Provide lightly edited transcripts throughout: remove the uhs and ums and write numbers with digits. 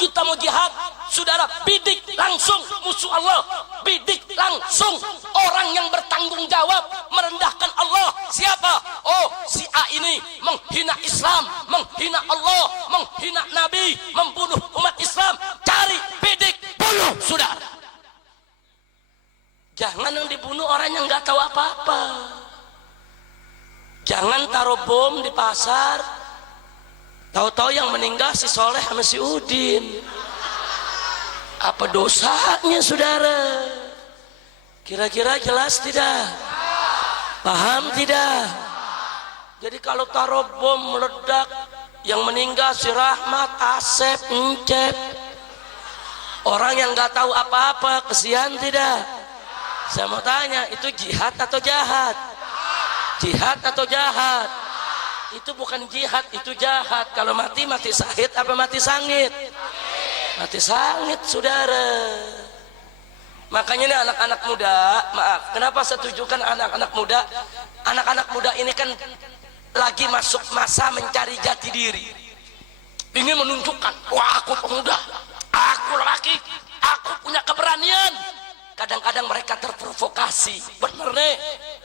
kita mau jihad, saudara, bidik langsung musuh Allah, bidik langsung orang yang bertanggung jawab merendahkan Allah. Siapa? Oh, si A ini menghina Islam, menghina Allah, menghina Nabi, membunuh umat Islam. Cari, bidik, bunuh, saudara. Jangan yang dibunuh orang yang nggak tahu apa-apa. Jangan taruh bom di pasar, tahu-tahu yang meninggal si Soleh sama si Udin. Apa dosanya, saudara? Kira-kira jelas tidak? Paham tidak? Jadi kalau taruh bom meledak, yang meninggal si Rahmat, Asep, Encep, orang yang nggak tahu apa-apa, kesian tidak? Saya mau tanya, itu jihad atau jahat? Jihad atau jahat? Itu bukan jihad, itu jahat. Kalau mati, mati syahid apa mati sangit? Mati sangit, saudara. Makanya ini anak-anak muda, maaf, kenapa saya tujukan anak-anak muda? Anak-anak muda ini kan lagi masuk masa mencari jati diri, ingin menunjukkan, wah aku pemuda, aku lelaki, aku punya keberanian. Kadang-kadang mereka terprovokasi. Bener nih,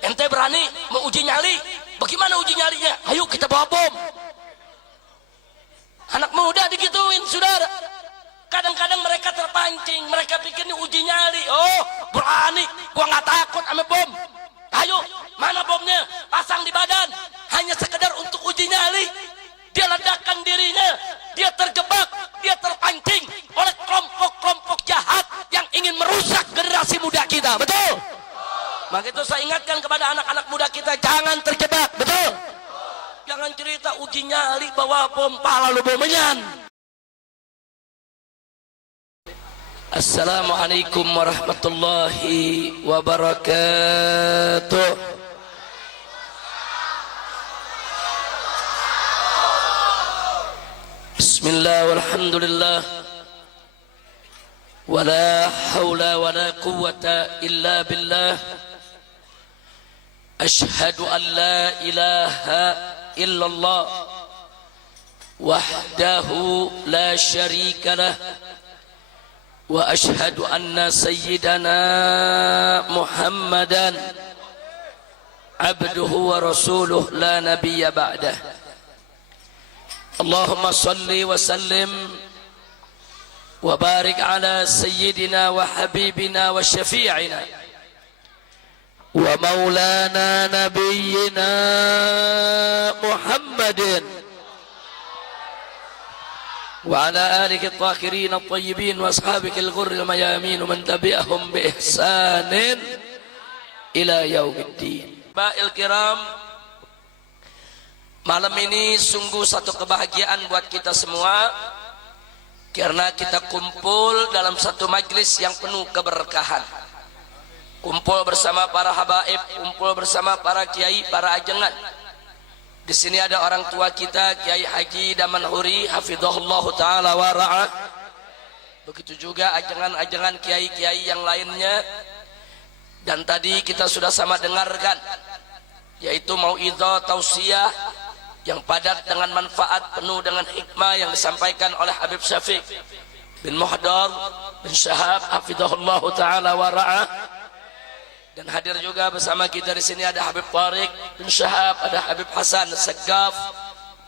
ente berani mau uji nyali? Bagaimana uji nyalinya? Ayo kita bawa bom. Anak muda digituin, saudara. Kadang-kadang mereka terpancing, mereka pikir ini uji nyali. Oh, berani, gua nggak takut sama bom. Ayo, mana bomnya? Pasang di badan. Hanya sekedar untuk uji nyali. Dia ledakan dirinya, dia terjebak, dia terpancing oleh kelompok-kelompok jahat yang ingin merusak generasi muda kita. Betul? Maka itu saya ingatkan kepada anak-anak muda kita, jangan terjebak. Betul? Jangan cerita uji nyali bawa bom, pala lu bomenyan. Assalamualaikum warahmatullahi wabarakatuh. Bismillah walhamdulillah wala hawla wala quwwata illa billah. Ashhadu an la ilaha illallah wahdahu la syarika lah wa ashhadu anna sayyidana Muhammadan abduhu wa rasuluh la nabiyya ba'dah. Allahumma salli wa sallim wa barik ala sayyidina wa habibina wa syafi'ina wa maulana nabiyyina Muhammadin wa ala alihi at-tahirin at-tayyibin wa ashabiki al-ghurri al-mayamin wa man tabi'ahum bi ihsanin ila yaumiddin. Ba'il kiram, malam ini sungguh satu kebahagiaan buat kita semua karena kita kumpul dalam satu majlis yang penuh keberkahan. Kumpul bersama para habaib, kumpul bersama para kiai, para ajengan. Di sini ada orang tua kita, Kiai Haji Daman Huri, hafizahullah taala wa ra'ah. Begitu juga ajengan-ajengan kiai-kiai yang lainnya. Dan tadi kita sudah sama dengarkan, yaitu mau'izah tausiah yang padat dengan manfaat, penuh dengan hikmah yang disampaikan oleh Habib Syafiq bin Muhdar bin Syahab hafizahullah taala wa ra'ah. Dan hadir juga bersama kita di sini ada Habib Tariq bin Syahab, ada Habib Hasan Segaf,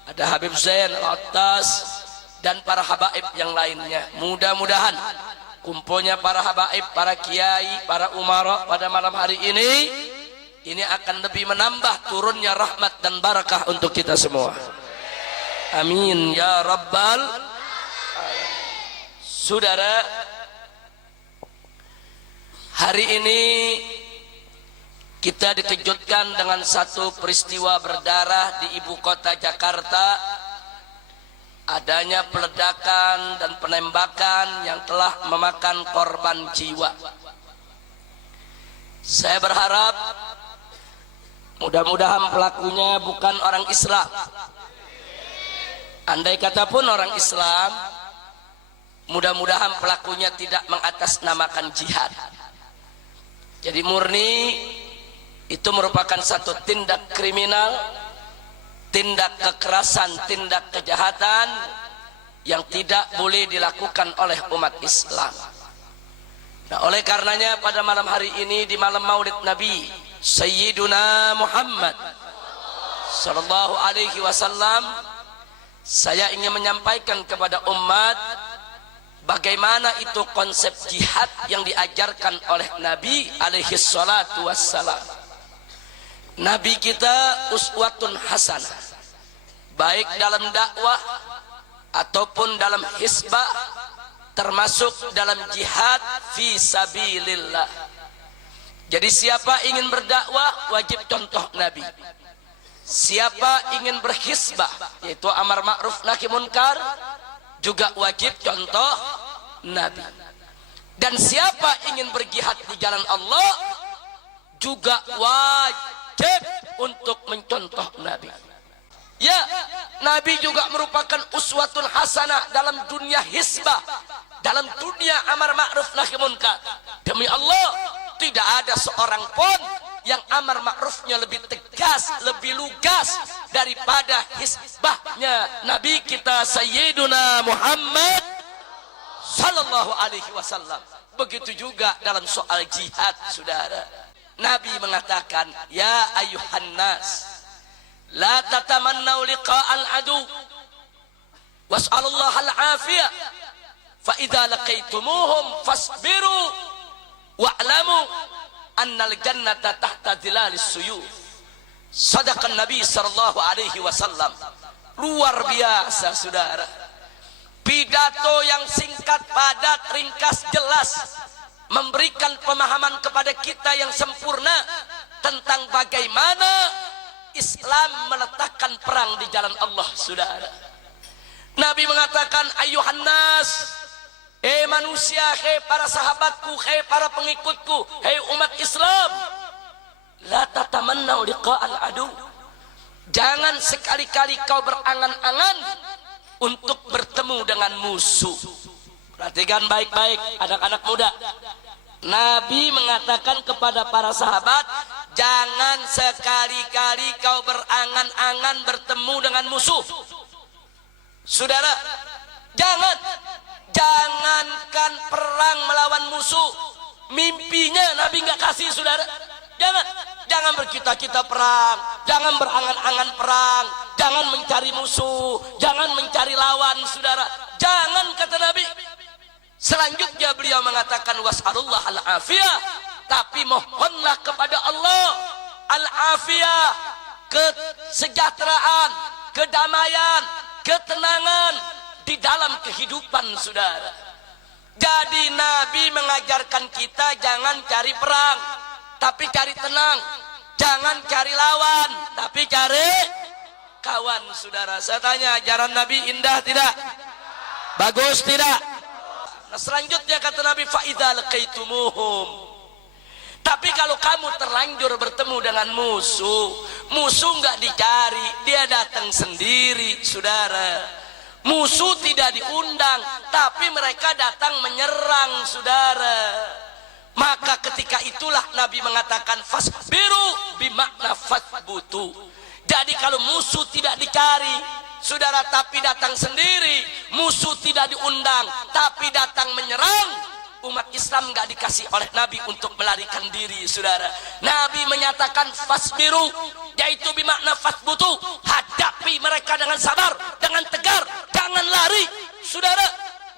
ada Habib Zain Al-Attas dan para habaib yang lainnya. Mudah-mudahan kumpulnya para habaib, para kiai, para umara pada malam hari ini akan lebih menambah turunnya rahmat dan barakah untuk kita semua. Amin ya rabbal alamin. Saudara, hari ini kita dikejutkan dengan satu peristiwa berdarah di ibu kota Jakarta. Adanya peledakan dan penembakan yang telah memakan korban jiwa. Saya berharap mudah-mudahan pelakunya bukan orang Islam. Andai kata pun orang Islam, mudah-mudahan pelakunya tidak mengatasnamakan jihad. Jadi murni itu merupakan satu tindak kriminal, tindak kekerasan, tindak kejahatan yang tidak boleh dilakukan oleh umat Islam. Nah, oleh karenanya pada malam hari ini di malam Maulid Nabi Sayyiduna Muhammad sallallahu alaihi wasallam, saya ingin menyampaikan kepada umat bagaimana itu konsep jihad yang diajarkan oleh Nabi alaihi salatu wassalam. Nabi kita uswatun hasanah, baik dalam dakwah ataupun dalam hisbah, termasuk dalam jihad fi sabilillah. Jadi siapa ingin berdakwah wajib contoh Nabi. Siapa ingin berhisbah, yaitu amar ma'ruf nahi munkar, juga wajib contoh Nabi. Dan siapa ingin berjihad di jalan Allah juga wajib untuk mencontoh Nabi. Ya, Nabi juga merupakan uswatun hasanah dalam dunia hisbah, dalam dunia amar ma'ruf nahi munkar. Demi Allah, tidak ada seorang pun yang amar ma'rufnya lebih tegas, lebih lugas daripada hisbahnya Nabi kita Sayyiduna Muhammad sallallahu alaihi wasallam. Begitu juga dalam soal jihad, saudara. Nabi mengatakan, ya ayuhan nas, la tatamannau liqa'al adu was'alullaha al-afiyah fa idza laqaitumuhum fasbiru wa'lamu annal jannata tahta dhilalis suyuf. Sadaqan Nabi sallallahu alaihi wasallam. Luar biasa, saudara. Pidato yang singkat, padat, ringkas, jelas, memberikan pemahaman kepada kita yang sempurna tentang bagaimana Islam meletakkan perang di jalan Allah, saudara. Nabi mengatakan, ayuhan nas, manusia, para sahabatku, para pengikutku, umat Islam, la tatamannau liqa'al adu. Jangan sekali-kali kau berangan-angan untuk bertemu dengan musuh. Perhatikan baik-baik anak-anak muda. Nabi mengatakan kepada para sahabat, jangan sekali-kali kau berangan-angan bertemu dengan musuh. Saudara, jangankan perang melawan musuh, mimpinya Nabi nggak kasih, saudara. Jangan bercita-cita perang, jangan berangan-angan perang, jangan mencari musuh, jangan mencari lawan, saudara. Jangan, kata Nabi. Selanjutnya beliau mengatakan was'alullah al-afiyah, tapi mohonlah kepada Allah al-afiyah, kesejahteraan, kedamaian, ketenangan di dalam kehidupan, saudara. Jadi Nabi mengajarkan kita jangan cari perang, tapi cari tenang. Jangan cari lawan, tapi cari kawan, saudara. Saya tanya, ajaran Nabi indah tidak? Bagus tidak? Nah, selanjutnya kata Nabi, fa'idha laqaitumuhum. Tapi kalau kamu terlanjur bertemu dengan musuh nggak dicari, dia datang sendiri, saudara. Musuh tidak diundang, tapi mereka datang menyerang, saudara. Maka ketika itulah Nabi mengatakan fasbiru bimakna fatbutu. Jadi kalau musuh tidak dicari, saudara, tapi datang sendiri, musuh tidak diundang tapi datang menyerang, umat Islam nggak dikasih oleh Nabi untuk melarikan diri, saudara. Nabi menyatakan fasbiru, yaitu bimakna fatbutu, hadapi mereka dengan sabar, dengan tegar, jangan lari, saudara.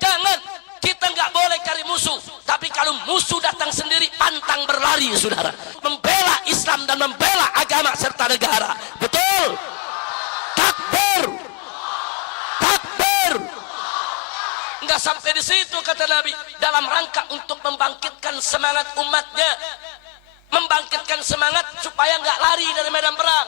Jangan. Kita nggak boleh cari musuh, tapi kalau musuh datang sendiri, pantang berlari, saudara. Membela Islam dan membela agama serta negara. Betul? Takbir, takbir. Nggak sampai di situ, kata Nabi, dalam rangka untuk membangkitkan semangat umatnya, membangkitkan semangat supaya nggak lari dari medan perang,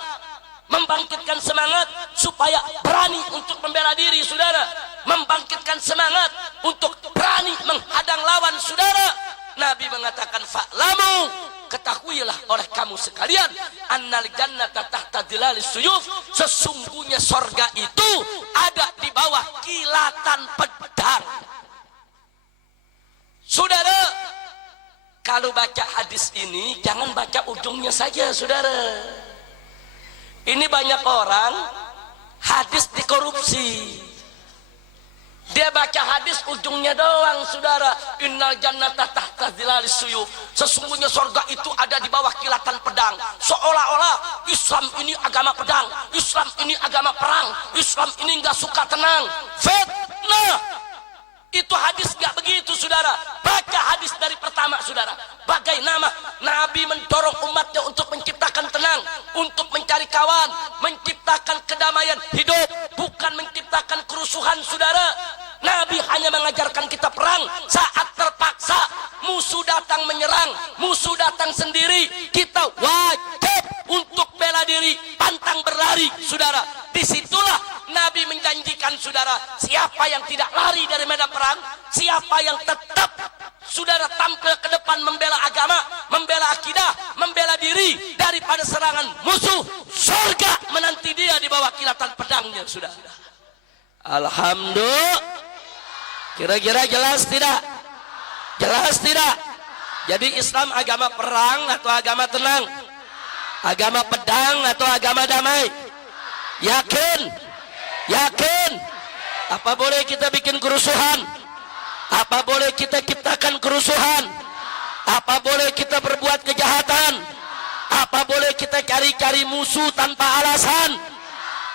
membangkitkan semangat supaya berani untuk membela diri, saudara, membangkitkan semangat untuk berani menghadang lawan, saudara. Nabi mengatakan fa'lamu, ketahuilah oleh kamu sekalian, annal jannata tahta dhilalis suyuf, sesungguhnya sorga itu ada di bawah kilatan pedang. Saudara, kalau baca hadis ini jangan baca ujungnya saja, saudara. Ini banyak orang hadis dikorupsi. baca hadis ujungnya doang, saudara. Innal jannata tahta zilalis suyuf. Sesungguhnya surga itu ada di bawah kilatan pedang. Seolah-olah Islam ini agama pedang, Islam ini agama perang, Islam ini nggak suka tenang. Fitnah. Itu hadis gak begitu, saudara. Baca hadis dari pertama, saudara. Bagaimana Nabi mendorong umatnya untuk menciptakan tenang, untuk mencari kawan, menciptakan kedamaian hidup, bukan menciptakan kerusuhan, saudara. Nabi hanya mengajarkan kita perang saat terpaksa. Musuh datang menyerang, musuh datang sendiri, kita wajib untuk bela diri, pantang berlari, saudara. Disitulah Nabi menjanjikan, saudara, siapa yang tidak lari dari medan perang, siapa yang tetap, saudara, tampil ke depan membela agama, membela akidah, membela diri daripada serangan musuh, surga menanti dia di bawah kilatan pedangnya, saudara. Alhamdulillah. Kira-kira jelas tidak? Jelas tidak? Jadi Islam agama perang atau agama tenang? Agama pedang atau agama damai? Yakin? Yakin? Apa boleh kita bikin kerusuhan? Apa boleh kita ciptakan kerusuhan? Apa boleh kita berbuat kejahatan? Apa boleh kita cari-cari musuh tanpa alasan?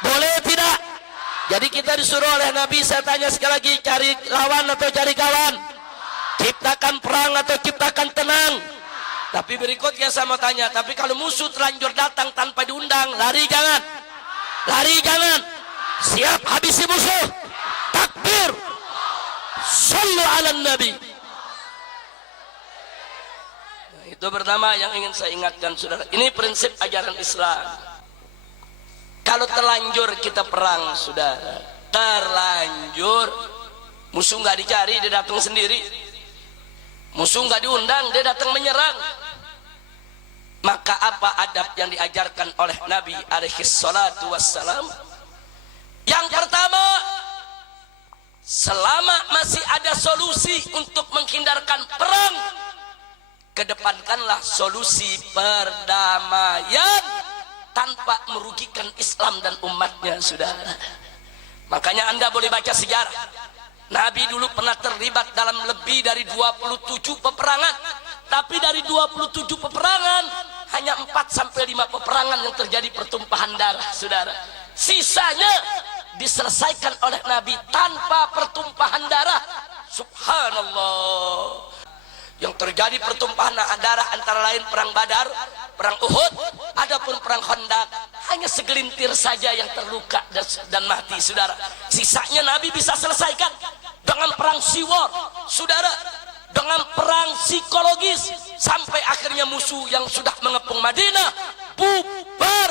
Boleh tidak? Jadi kita disuruh oleh Nabi, saya tanya sekali lagi, cari lawan atau cari kawan? Ciptakan perang atau ciptakan tenang? Tapi berikutnya saya mau tanya, tapi kalau musuh terlanjur datang tanpa diundang, lari jangan? Lari jangan? Siap habisi musuh? Takbir! Sallu ala Nabi. Nah, itu pertama yang ingin saya ingatkan, saudara. Ini prinsip ajaran Islam. Kalau terlanjur kita perang, saudara, terlanjur, musuh nggak dicari, dia datang sendiri. Musuh nggak diundang, dia datang menyerang. Maka apa adab yang diajarkan oleh Nabi alaihi salatu wassalam? Yang pertama, selama masih ada solusi untuk menghindarkan perang, kedepankanlah solusi perdamaian tanpa merugikan Islam dan umatnya, saudara. Makanya Anda boleh baca sejarah. Nabi dulu pernah terlibat dalam lebih dari 27 peperangan. Tapi dari 27 peperangan, hanya 4-5 peperangan yang terjadi pertumpahan darah, saudara. Sisanya diselesaikan oleh Nabi tanpa pertumpahan darah. Subhanallah. Yang terjadi pertumpahan darah antara lain perang Badar, perang Uhud, adapun perang Khandaq hanya segelintir saja yang terluka dan mati, saudara. Sisanya Nabi bisa selesaikan dengan perang Siwar, saudara, dengan perang psikologis, sampai akhirnya musuh yang sudah mengepung Madinah bubar,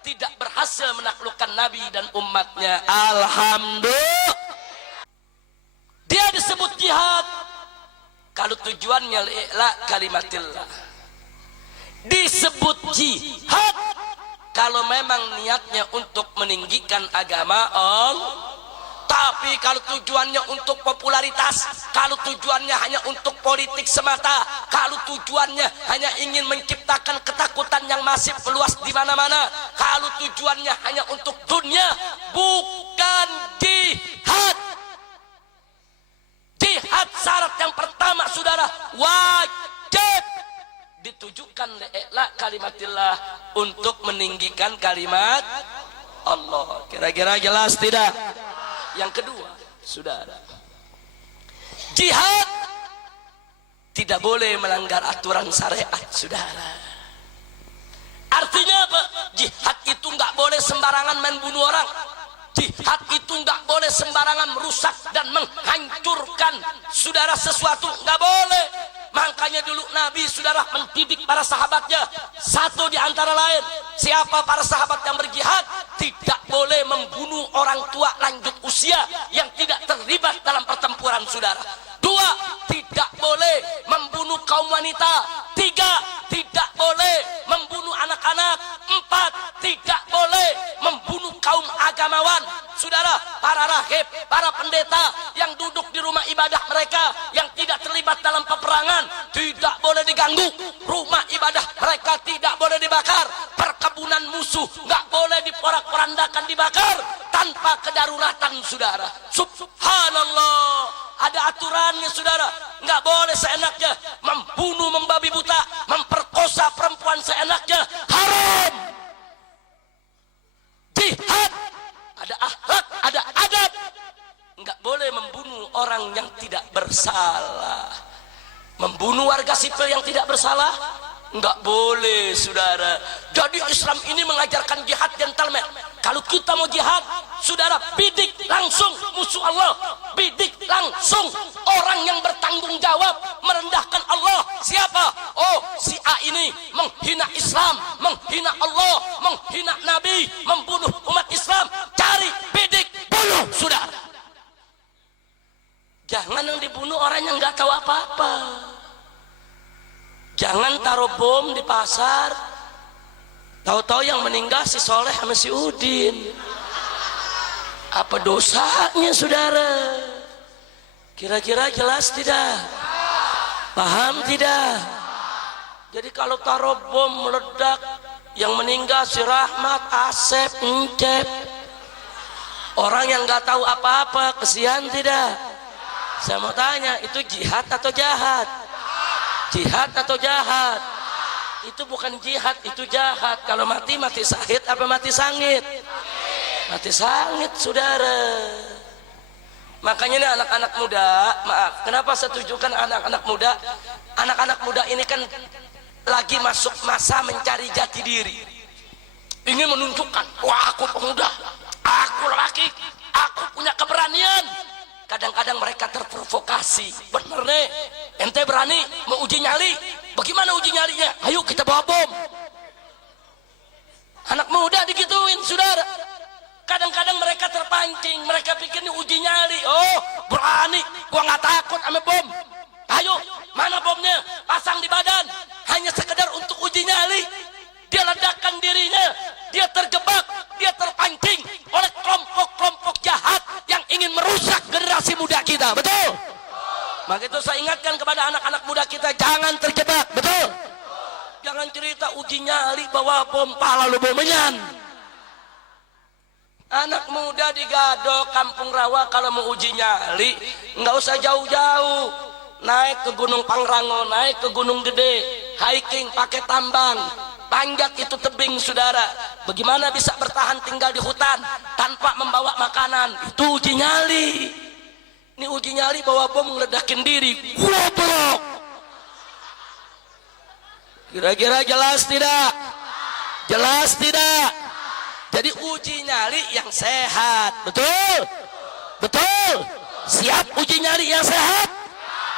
tidak berhasil menaklukkan Nabi dan umatnya. Alhamdulillah. Dia disebut jihad kalau tujuannya la kalimatillah. Disebut jihad kalau memang niatnya untuk meninggikan agama Allah. Tapi kalau tujuannya untuk popularitas, kalau tujuannya hanya untuk politik semata, kalau tujuannya hanya ingin menciptakan ketakutan yang masif meluas di mana-mana, kalau tujuannya hanya untuk dunia, bukan jihad. Jihad syarat yang pertama, saudara, wajib ditujukan la kalimatillah, untuk meninggikan kalimat Allah. Kira-kira jelas tidak? Yang kedua, saudara, jihad tidak boleh melanggar aturan syariat, saudara. Artinya apa? Jihad itu nggak boleh sembarangan main bunuh orang. Jihad itu nggak boleh sembarangan merusak dan menghancurkan, saudara, sesuatu, nggak boleh. Makanya dulu Nabi, saudara, mendidik para sahabatnya. Satu di antara lain, siapa para sahabat yang berjihad tidak boleh membunuh orang tua lanjut usia yang tidak terlibat dalam pertempuran, saudara. Dua, tidak boleh membunuh kaum wanita. Tiga, tidak boleh membunuh anak-anak. Empat, tidak boleh membunuh kaum agamawan, saudara, para rahib, para pendeta yang duduk di rumah ibadah mereka yang tidak terlibat dalam peperangan tidak boleh diganggu. Rumah ibadah mereka tidak boleh dibakar. perkebunan musuh nggak boleh diporak-porandakan, dibakar tanpa kedaruratan, saudara. Subhanallah, ada aturannya, saudara. Nggak boleh seenaknya membunuh, membabi buta, memperkosa perempuan seenaknya, haram. Jihad ada akhlak, ada adab. Nggak boleh membunuh orang yang tidak bersalah. Membunuh warga sipil yang tidak bersalah nggak boleh, saudara. Jadi Islam ini mengajarkan jihad gentleman. Kalau kita mau jihad, saudara, bidik langsung musuh Allah, bidik langsung orang yang bertanggung jawab merendahkan Allah. Siapa? Oh, si A ini menghina Islam, menghina Allah, menghina Nabi, membunuh umat Islam. Cari, bidik, bunuh, saudara. Jangan yang dibunuh orang yang nggak tahu apa-apa. Jangan taruh bom di pasar, tahu-tahu yang meninggal si Soleh sama si Udin. Apa dosanya, saudara? Kira-kira jelas tidak? Paham tidak? Jadi kalau taruh bom meledak, yang meninggal si Rahmat, Asep, Encep, orang yang nggak tahu apa-apa, kesian tidak? Saya mau tanya, itu jihad atau jahat? Jihad atau jahat? Itu bukan jihad, itu jahat. Kalau mati, mati syahid apa mati sangit? Mati sangit, saudara. Makanya nih anak-anak muda, maaf, kenapa saya tujukan anak-anak muda? Anak-anak muda ini kan lagi masuk masa mencari jati diri. Ingin menunjukkan, wah aku pemuda, aku lelaki, aku punya keberanian. Kadang-kadang mereka terprovokasi. Bener nih, ente berani mau uji nyali? Bagaimana uji nyalinya? Ayo kita bawa bom. Anak muda digituin, saudara. Kadang-kadang mereka terpancing, mereka pikir ini uji nyali. Oh, berani, gua nggak takut sama bom. Ayo, mana bomnya? Pasang di badan. Hanya sekedar untuk uji nyali. Dia ledakan dirinya, dia terjebak, dia terpancing oleh kelompok-kelompok jahat yang ingin merusak generasi muda kita, betul? Maka itu saya ingatkan kepada anak-anak muda kita, jangan terjebak, betul? Jangan cerita uji nyali bawa bom, pala lu bomenyan. Anak muda di Gadok, Kampung Rawa, kalau mau uji nyali nggak usah jauh-jauh, naik ke Gunung Pangrango, naik ke Gunung Gede, hiking pakai tambang, panjat itu tebing, saudara. Bagaimana bisa bertahan tinggal di hutan tanpa membawa makanan? Itu uji nyali. Ini uji nyali bawa bom ngeledakin diri. Goblok. Kira-kira jelas tidak? Jelas tidak? Jadi uji nyali yang sehat, betul? Betul? Siap uji nyali yang sehat?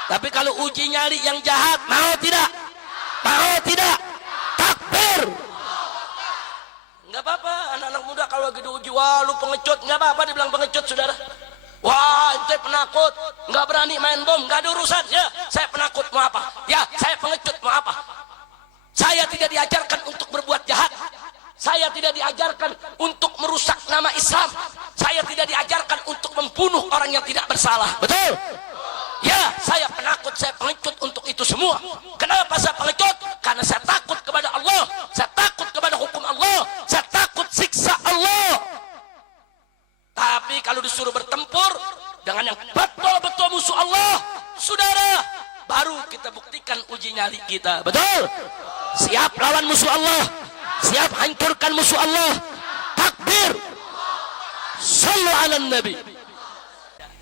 Tapi kalau uji nyali yang jahat, mau tidak? Mau tidak? Takbir. Nggak apa-apa, anak-anak muda kalau lagi diuji, wah lu pengecut, nggak apa-apa dibilang pengecut, saudara. Wah ente penakut, nggak berani main bom, nggak ada urusan. Ya, saya penakut mau apa? Ya, saya pengecut mau apa? Saya tidak diajarkan untuk berbuat jahat. Saya tidak diajarkan untuk merusak nama Islam. Saya tidak diajarkan untuk membunuh orang yang tidak bersalah. Betul? Ya, saya penakut, saya pengecut untuk itu semua. Kenapa saya pengecut? Karena saya takut kepada Allah, saya takut kepada hukum Allah, saya takut siksa Allah. Tapi kalau disuruh bertempur dengan yang betul-betul musuh Allah, saudara, baru kita buktikan uji nyali kita. Betul? Siap lawan musuh Allah, siap hancurkan musuh Allah. Takbir. Shallu ala Nabi.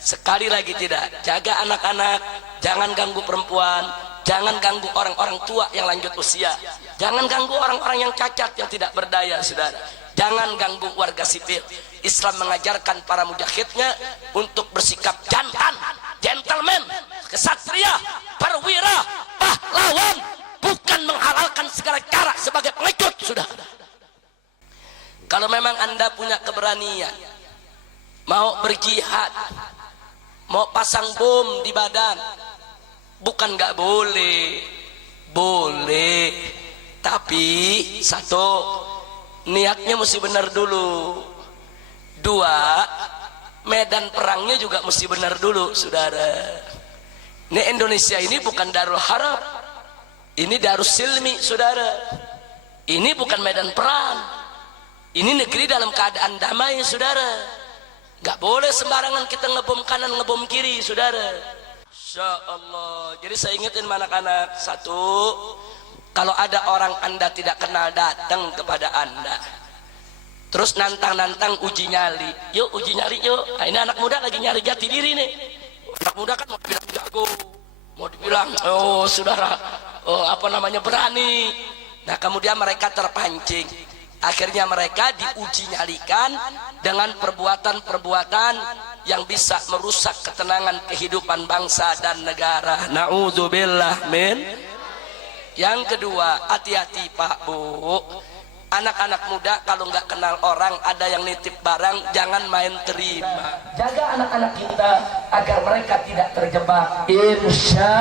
Sekali lagi tidak, jaga anak-anak, jangan ganggu perempuan, jangan ganggu orang-orang tua yang lanjut usia, jangan ganggu orang-orang yang cacat, yang tidak berdaya, saudara. Jangan ganggu warga sipil. Islam mengajarkan para mujahidnya untuk bersikap jantan, gentleman, kesatria, perwira, pahlawan, bukan menghalalkan segala cara sebagai pengecut, sudah. Kalau memang Anda punya keberanian, mau berjihad, mau pasang bom di badan, bukan nggak boleh, boleh. Tapi satu, niatnya mesti benar dulu. Dua, medan perangnya juga mesti benar dulu, saudara. Ini Indonesia ini bukan Darul Harab, ini Darus Silmi, saudara. Ini bukan medan perang. Ini negeri dalam keadaan damai, saudara. Gak boleh sembarangan kita ngebom kanan, ngebom kiri, saudara. Insya Allah. Jadi saya ingetin anak-anak, satu, kalau ada orang Anda tidak kenal datang kepada Anda, terus nantang-nantang uji nyali, yuk uji nyali yuk. Nah, ini anak muda lagi nyari jati diri nih. Anak muda kan mau dibilang jago, mau dibilang oh saudara, berani. Nah kemudian mereka terpancing, akhirnya mereka diuji nyalikan dengan perbuatan-perbuatan yang bisa merusak ketenangan kehidupan bangsa dan negara. Na'udzubillah min. Yang kedua, hati-hati Pak Bu, anak-anak muda kalau nggak kenal orang, ada yang nitip barang, jangan main terima. Jaga anak-anak kita agar mereka tidak terjebak, insya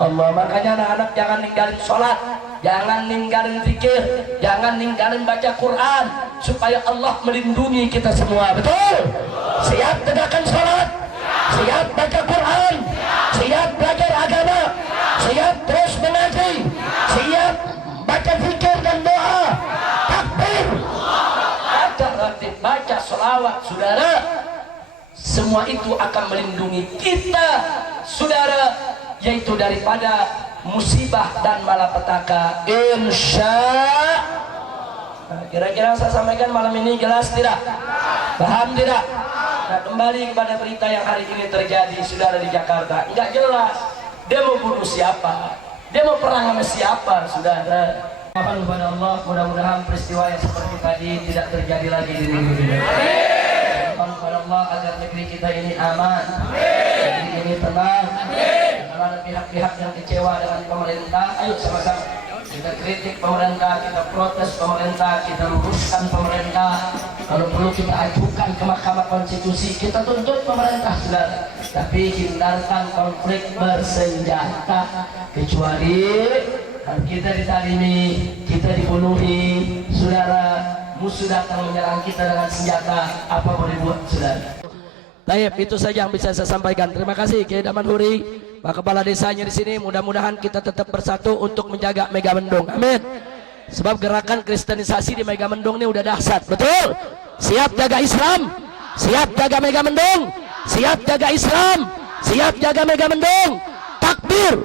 Allah. Makanya anak-anak jangan ninggalin sholat, jangan ninggalin zikir, jangan ninggalin baca Quran, supaya Allah melindungi kita semua. Betul? Siap tegakkan sholat, siap baca Quran, siap belajar agama, siap terus mengaji, siap baca zikir dan doa, takbir, baca ratib, baca sholawat, saudara. Semua itu akan melindungi kita, saudara, yaitu daripada musibah dan malapetaka, insya. Kira-kira saya sampaikan malam ini jelas tidak? Paham tidak? Nah, kembali kepada berita yang hari ini terjadi, saudara, di Jakarta. Enggak jelas dia mau bunuh siapa, dia mau perang sama siapa, saudara. Mohon kepada Allah, mudah-mudahan peristiwa yang seperti tadi tidak terjadi lagi di negeri ini. Mohon kepada Allah agar negeri kita ini aman, negeri ini tenang. Kalau ada pihak-pihak yang kecewa dengan pemerintah, ayo sama-sama kita kritik pemerintah, kita protes pemerintah, kita luruskan pemerintah. Kalau perlu kita ajukan ke Mahkamah Konstitusi, kita tuntut pemerintah, saudara. Tapi hindarkan konflik bersenjata, kecuali kalau kita ditalimi, kita dibunuhi, saudara, musuh datang menyerang kita dengan senjata, apa boleh buat, saudara? Baik, itu saja yang bisa saya sampaikan. Terima kasih Kiai Daman Huri, Pak Kepala Desanya di sini. Mudah-mudahan kita tetap bersatu untuk menjaga Megamendung. Amin. Sebab gerakan kristenisasi di Megamendung ini udah dahsyat. Betul? Siap jaga Islam, siap jaga Megamendung, siap jaga Islam, siap jaga Megamendung. Takbir.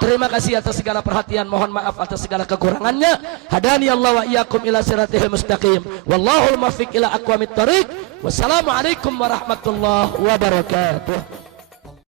Terima kasih atas segala perhatian. Mohon maaf atas segala kekurangannya. Hadani Allah wa iyyakum ila siratil mustaqim. Wallahul muwaffiq ila aqwamit thoriq. Wassalamualaikum warahmatullahi wabarakatuh.